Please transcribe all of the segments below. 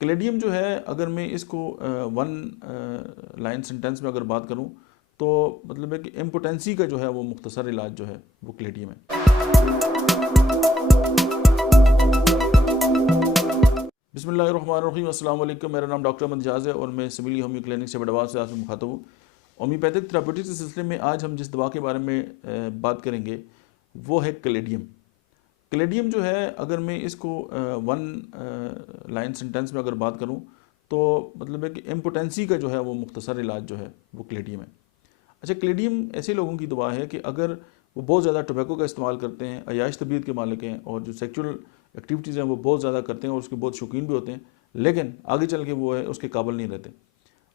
क्लेडियम जो है, अगर मैं इसको वन लाइन सेंटेंस में अगर बात करूं तो मतलब है कि इम्पोटेंसी का जो है वो मुख्तसर इलाज जो है वो क्लेडियम है। बिस्मिल्लाहिर्रहमानिर्रहीम, अस्सलाम वालेकुम। मेरा नाम डॉक्टर अहमद जाज है और मैं सिविल होम्यो क्लिनिक से बड़वाल से आपसे मुखातब हूँ। होम्योपैथिक थेरापेutics के सिलसिले में आज हम जिस दवा के बारे में बात करेंगे वो है क्लेडियम। क्लेडियम जो है, अगर मैं इसको वन लाइन सेंटेंस में अगर बात करूं तो मतलब है कि इम्पोटेंसी का जो है वो मुख्तसर इलाज जो है वो क्लेडियम है। अच्छा, क्लेडियम ऐसे लोगों की दवा है कि अगर वो बहुत ज़्यादा टोबैको का इस्तेमाल करते हैं, अयाश तबीयत के मालिक हैं और जो सेक्सुअल एक्टिविटीज़ हैं वो बहुत ज़्यादा करते हैं और उसके बहुत शौकीन भी होते हैं, लेकिन आगे चल के वो है उसके काबिल नहीं रहते।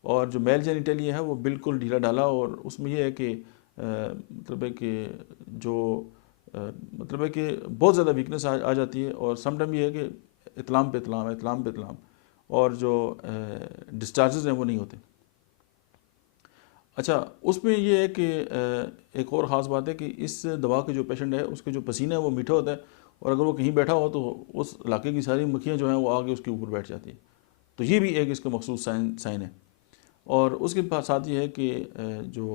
और जो मेल जेनिटलिया है वो बिल्कुल ढीला ढाला, और उसमें यह है कि मतलब है कि जो मतलब है कि बहुत ज़्यादा वीकनेस आ जाती है। और समटाइम ये है कि इतलाम पे इतलाम और जो डिस्चार्जेस हैं वो नहीं होते। अच्छा, उसमें ये है कि एक और ख़ास बात है कि इस दवा के जो पेशेंट है उसके जो पसीना है वो मीठा होता है, और अगर वो कहीं बैठा हो तो उस इलाके की सारी मक्खियाँ जो हैं वो आगे उसके ऊपर बैठ जाती है। तो ये भी एक इसका मखसूस साइन है। और उसके साथ ये है कि जो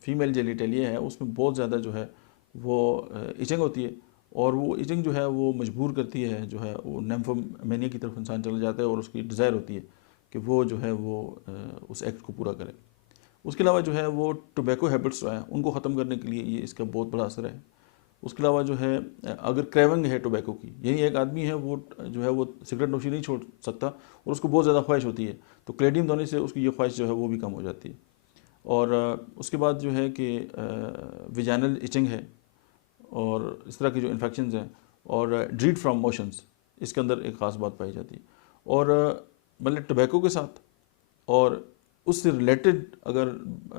फीमेल जेनिटलिया है उसमें बहुत ज़्यादा जो है वो इचिंग होती है, और वो इचिंग जो है वो मजबूर करती है जो है वो निम्फोमेनिया की तरफ इंसान चला जाता है, और उसकी डिज़ायर होती है कि वो जो है वो उस एक्ट को पूरा करे। उसके अलावा जो है वो टोबैको हैबिट्स जो हैं उनको ख़त्म करने के लिए ये इसका बहुत बड़ा असर है। उसके अलावा जो है अगर क्रेविंग है टोबैको की, यानी एक आदमी है वो जो है वो सिगरेट नोशी नहीं छोड़ सकता और उसको बहुत ज़्यादा ख्वाहिश होती है, तो क्लेडियम देने से उसकी ये ख्वाहिश जो है वो भी कम हो जाती है। और उसके बाद जो है कि विजाइनल इचिंग है और इस तरह के जो इन्फेक्शंस हैं, और ड्रीड फ्रॉम मोशंस, इसके अंदर एक ख़ास बात पाई जाती है। और मतलब टोबैको के साथ और उससे रिलेटेड अगर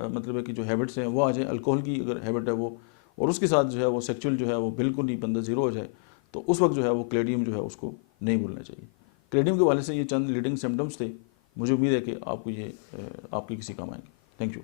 मतलब है कि जो हैबिट्स हैं वो आ जाए, अल्कोहल की अगर हैबिट है वो, और उसके साथ जो है वो सेक्सुअल जो है वो बिल्कुल ही बंदा ज़ीरो हो जाए, तो उस वक्त जो है वो क्लेडियम जो है उसको नहीं भूलना चाहिए। क्लेडियम के वाले से ये चंद लीडिंग सिम्टम्स थे। मुझे उम्मीद है कि आपको ये आपके किसी काम आएंगे। Thank you.